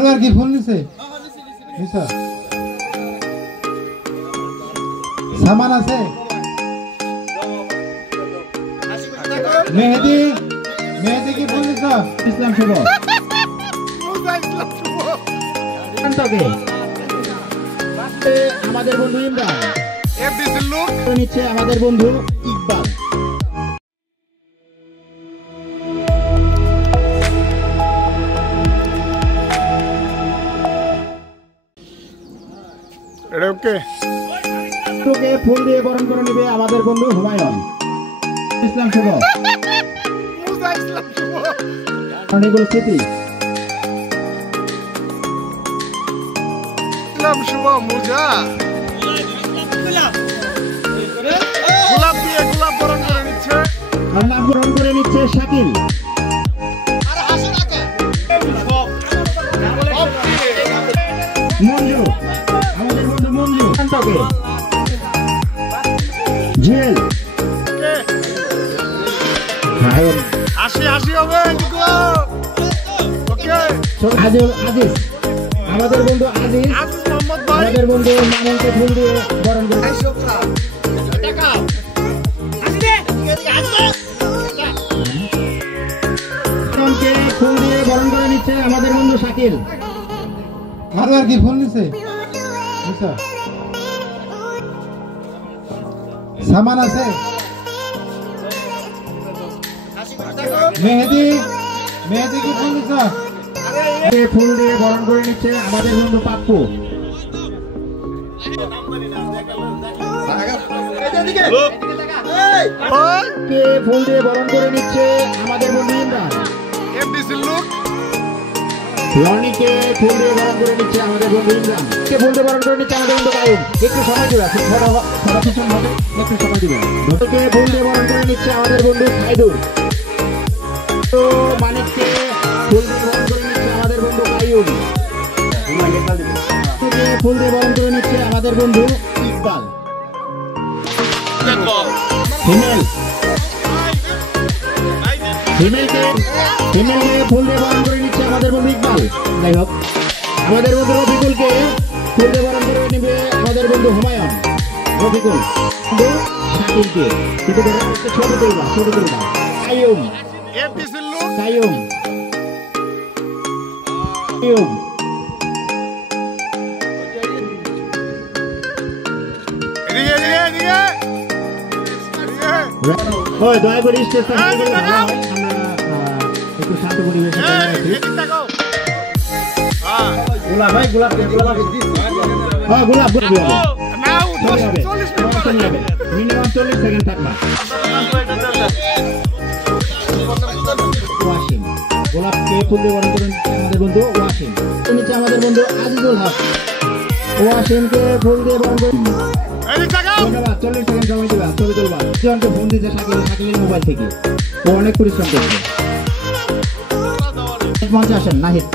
মারোয়ার কি ফোন নিছে নিছা সামান আছে মেহেদি মেহেদি কি ফোন নিছা ইসলাম শুভ আমাদের বন্ধু ইমরান নিচ্ছে আমাদের বন্ধু ইকবাল তোকে ফুল দিয়ে বরণ করে নেবে আমাদের বন্ধু হুমায়ুন ইসলাম শুভ অনেকগুলো স্মৃতি ইসলাম শুভ মুজা গোলাপ দিয়ে গোলাপ বরণ করে নিচ্ছে আর নাম বরণ করে নিচ্ছে শাকিল মঞ্জু আমাদের বন্ধু মঞ্জু শান্তকে জুয়েল হাসি হাসি হবে ওকে আজিজ আমাদের বন্ধু আজিজ মোহাম্মদ ভাই আমাদের বন্ধু মামুনকে ফুল দিয়ে বরণ করে ফুল দিয়ে বরণ করে নিচ্ছে আমাদের বন্ধু শাকিল মারোয়ার কি ফোন নিছে নিছা সামান আছে মেহেদি মেহেদি কি ফোন নিছা ফুল দিয়ে বরণ করে নিচ্ছে আমাদের বন্ধু পাপ্পু ফুল দিয়ে বরণ করে নিচ্ছে আমাদের বন্ধু ইমরান লর্নিকে ফুল দিয়ে বরণ করে নিচ্ছে আমাদের বন্ধু ইমরান কে ফুল দিয়ে বরণ করে নিচ্ছে আমাদের বন্ধু কায়ুম একটু সময় দিবে একটু সময় দিবে কে ফুল দিয়ে বরণ করে নিচ্ছে আমাদের বন্ধু সাইদুল তো মানিককে ফুল দিয়ে বরণ করে নিচ্ছে আমাদের বন্ধু কায়ুম ফুল দিয়ে বরণ করে নিচ্ছে আমাদের বন্ধু ইকবাল ফিমেলকে ফুল দিয়ে বরণ করে নিচ্ছে আমাদের বন্ধু ইকবাল যাই হোক আমাদের বন্ধু রফিকুলকে ফুল দিয়ে বরণ করে নেবে আমাদের বন্ধু হুমায়ুন রফিকুল শাকিলকে কিন্তু ছোট করবা কায়ুম দয়া করে স্টেজটা একটু শান্ত পরিবেশে গোলাপ মিনিমাম 40 সেকেন্ড থাকবা ওয়াসিম গোলাপকে ফুল দিয়ে বরণ করে আমাদের বন্ধু ওয়াসিম নিচে আমাদের বন্ধু আজিজুল হক ওয়াসিমকে ফুল দিয়ে বরণ করে 40 সেকেন্ড সময় দিবা চলে চলবা জনকে ফোন দিতে শাকিলের মোবাইল থেকে ও অনেক পরিশ্রম করছে মঞ্চে আসেন নাহিদ